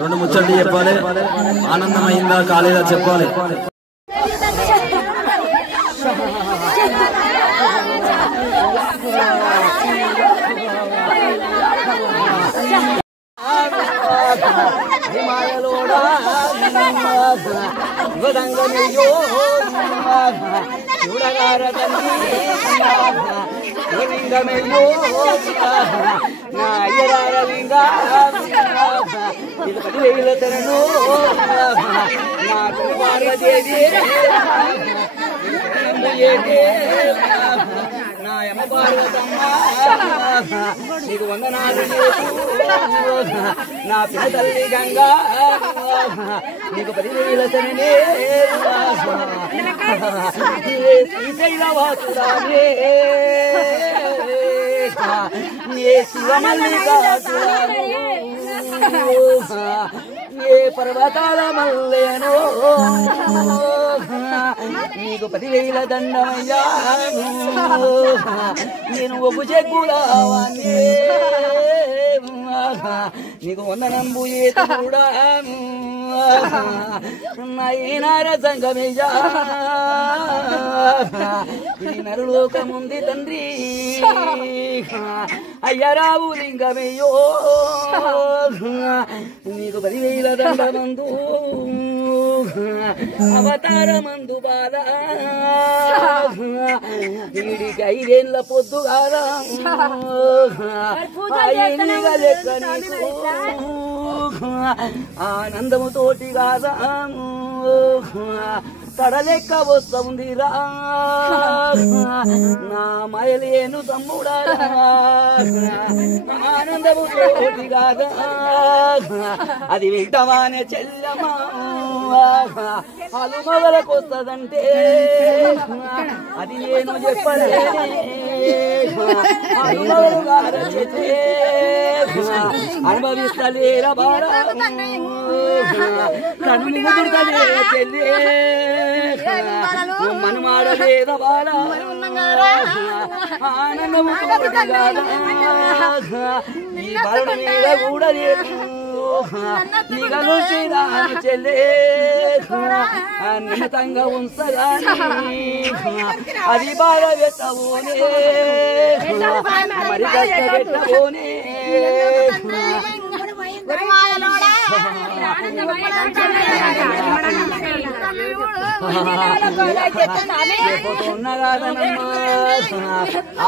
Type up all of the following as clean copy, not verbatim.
రెండు ముచ్చట్లు చెప్పాలి. ఆనందమైందా కాలేదా చెప్పాలి. నీకు వందనాలు నా పిల్ల తల్లి గంగా నీకు 10,000 శ్రీశైలవాసురానే ఏ శివమల్లికాసురాను ఏ పర్వతాల మల్లేనో నీకు 10,000 దండమయ్యా నేను ఒక చెక్కులావాన్ని నీకు వందనంబు కూడా నయనార సంగమయ్యా ఇది నరులోకముంది తండ్రి అయ్యరావు లింగమయ్యో నీకు 10,000 దండమందు అవతారమందు బాల వీడికి 5 ఏళ్ళ పొద్దు కాదా లెక్క నీకు ఆనందముతోటి కాదా తడలెక్క వస్తుందిరా నా మయలేను తమ్ముడా ఆనందముతోటి కాదా అది వింటమానే చెల్లమా అలు మొదలకు వస్తుందంటే అది నేను చెప్పలేనే అనుభవిస్తలేరా బారా కన్ను ముదురుతలే చెల్లే మనమాడలేదా బాలా ఆనందము ఈ భరణ మీద కూడా లేదు నీగలు శ్రీరాని చెల్లే నిమితంగా ఉంచగాని అది బాగా పెట్టబోనే మరి కష్ట పెట్టబోనే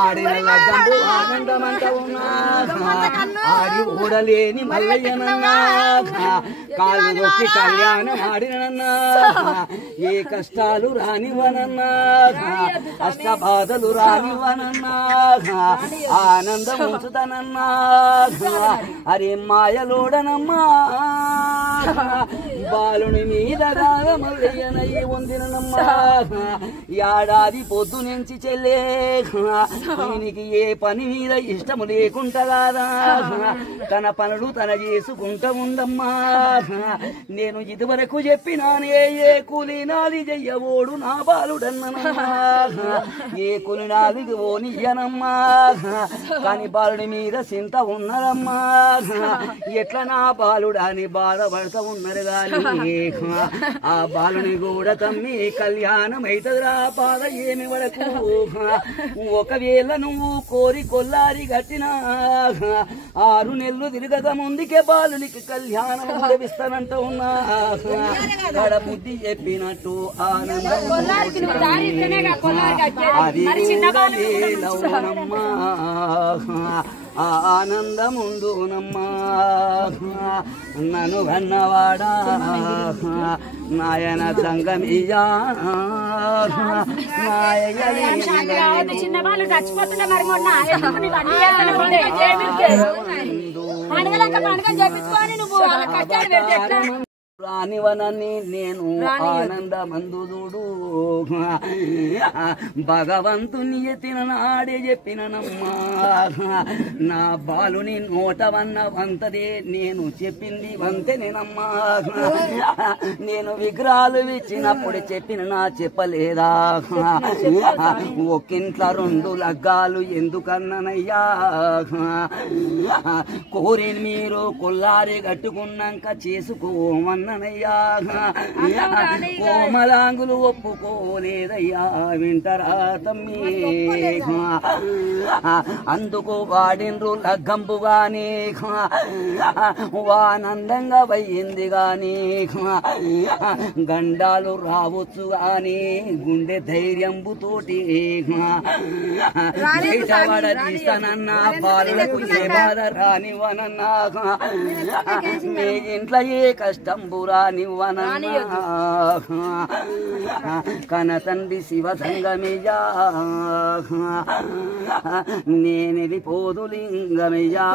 ఆడిన లగ్గంబు ఆనందమంట ఉన్నా ఆడి ఊడలేని మల్లయ్యనన్నా కాలు దొక్కి కళ్యాణం ఆడినన్నా ఏ కష్టాలు రానివనన్నా అష్ట బాధలు రానివనన్నా ఆనందం ఉంచుతానన్నా అరే మాయలోడనమ్మా బాలుని మీద మల్లయ్యనయ్యి వందినమ్మా ఏడాది పొద్దు నుంచి చెల్లే దీనికి ఏ పని మీద ఇష్టము లేకుండా కాదా తన పనులు తన చేసుకుంటా ఉండమ్మా నేను ఇదివరకు చెప్పినానే ఏ కూలినాలి చెయ్యబోడు నా బాలుడన్నమ్మా ఏ కూలినాలికి ఓనియ్యనమ్మా కాని బాలుడి మీద చింత ఉన్నదమ్మా ఎట్లా నా బాలుడాని బాధపడతా ఉన్నారు గాని ఆ బాలుని కూడా తమ్మి కళ్యాణం అవుతుందిరా బాధ ఏమి వరకు ఒకవేళ నువ్వు కోరి కొల్లారి కట్టినా 6 నెలలు తిరగక ముందుకే బాలునికి కళ్యాణం లభిస్తానంట ఉన్నా కడ బుద్ధి చెప్పినట్టు ఆనందం అది నమ్మా ఆనందముందునమ్మా నన్ను గన్నవాడా నాయన సంగమియా చిన్నవాళ్ళు చచ్చిపోతున్నా మరి మొన్న రానివనని నేను ఆనందమందుడు భగవంతుని ఎత్తిన నాడే చెప్పిననమ్మా నా బాలుని నోట వన్న వంతదే నేను చెప్పింది వంతేనేనమ్మా నేను విగ్రహాలు ఇచ్చినప్పుడు చెప్పిన నా చెప్పలేదా ఒక్కింట్లో 2 లగ్గాలు ఎందుకన్ననయ్యా కోరిని మీరు కొల్లారి కట్టుకున్నాక చేసుకోమన్ననయ్యా కోమలాంగులు ఒప్పుకోలేదయ్యా వింటరా తమ్మి అందుకు వాడిన్రు లగ్గంపు గాని వానందంగా పోయింది గాని గండాలు రావచ్చు గాని గుండె ధైర్యంబుతోటి తీస్తానన్నా బాలులకు ఏ బాధ రానివ్వనన్నా మీ ఇంట్లో ఏ కష్టం రానివ్వనన్నా కన తండ్రి శివ సంగమయ్యా నేనెది పోదులింగమయ్యా